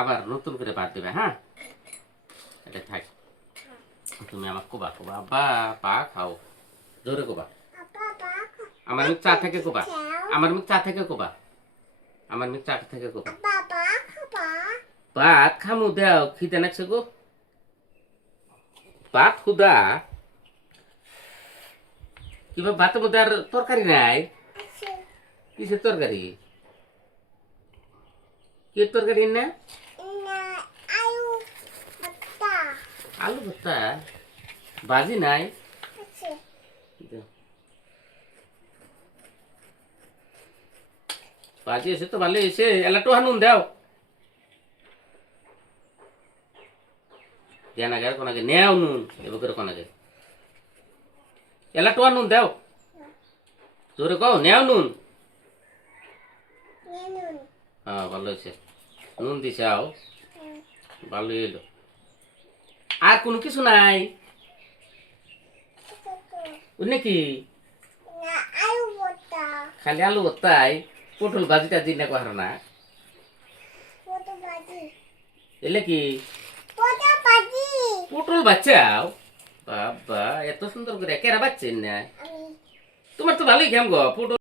আবার নতুন করে ভাত দেবে। হ্যাঁ, এটা থাক। তুমি আমাকে কোবা কোবা আব্বা পা খাও, জোরে কোবা। আমার মুখ চা থেকে কোবা, আমার মুখ চা থেকে কোবা, আমার মুখ চা থেকে কোবা। ভাত খামু দাও, খিদে লাগছে গো। ভাত খুদা কিবা ভাতের মধ্যে আর তরকারি নাই? কিসের তরকারি? কি তরকারি না? আলু ভর্তা, ভাজি নাই? ভাজি এসে তো ভালো এসে এলাটো হানুন দাও। দেনাগার কোনাকে নেও নুন এবার কোনাকে এলাটো হানুন দাও, জোরে কও নেও নুন। হ্যাঁ ভালো হয়েছে, নুন দিছাও, ভালো এলো। আর কোনো কিছু নাই নাকি? খালি আলু ভর্তাই, পটল ভাজি টাজি না কহার না? এলে কি পটল বাচ্চাও? বাবা এত সুন্দর করে কেরা বাচ্চেন না? তোমার তো ভালোই ঘাম গো পটল।